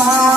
মা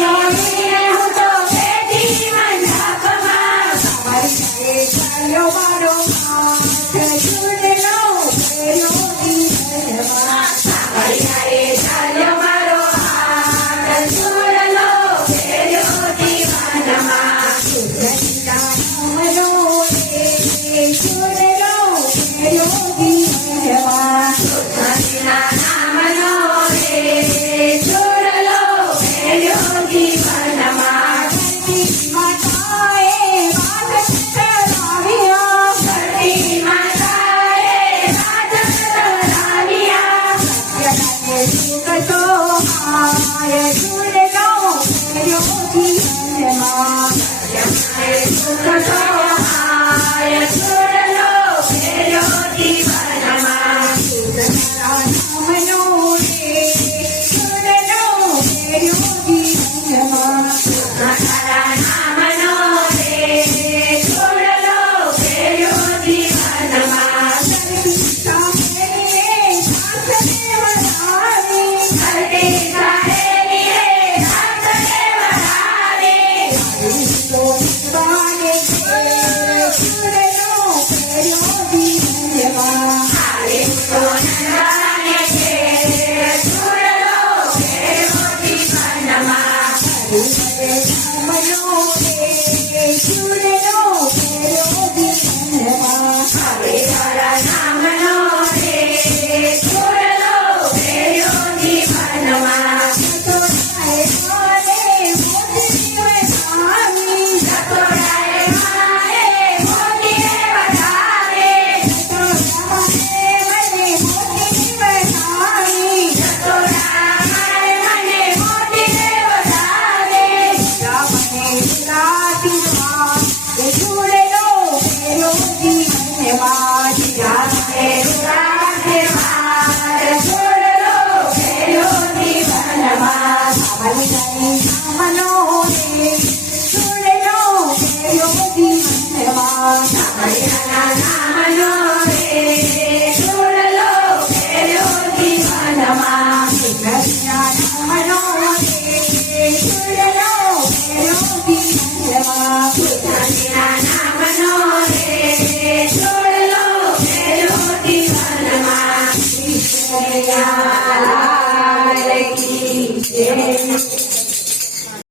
your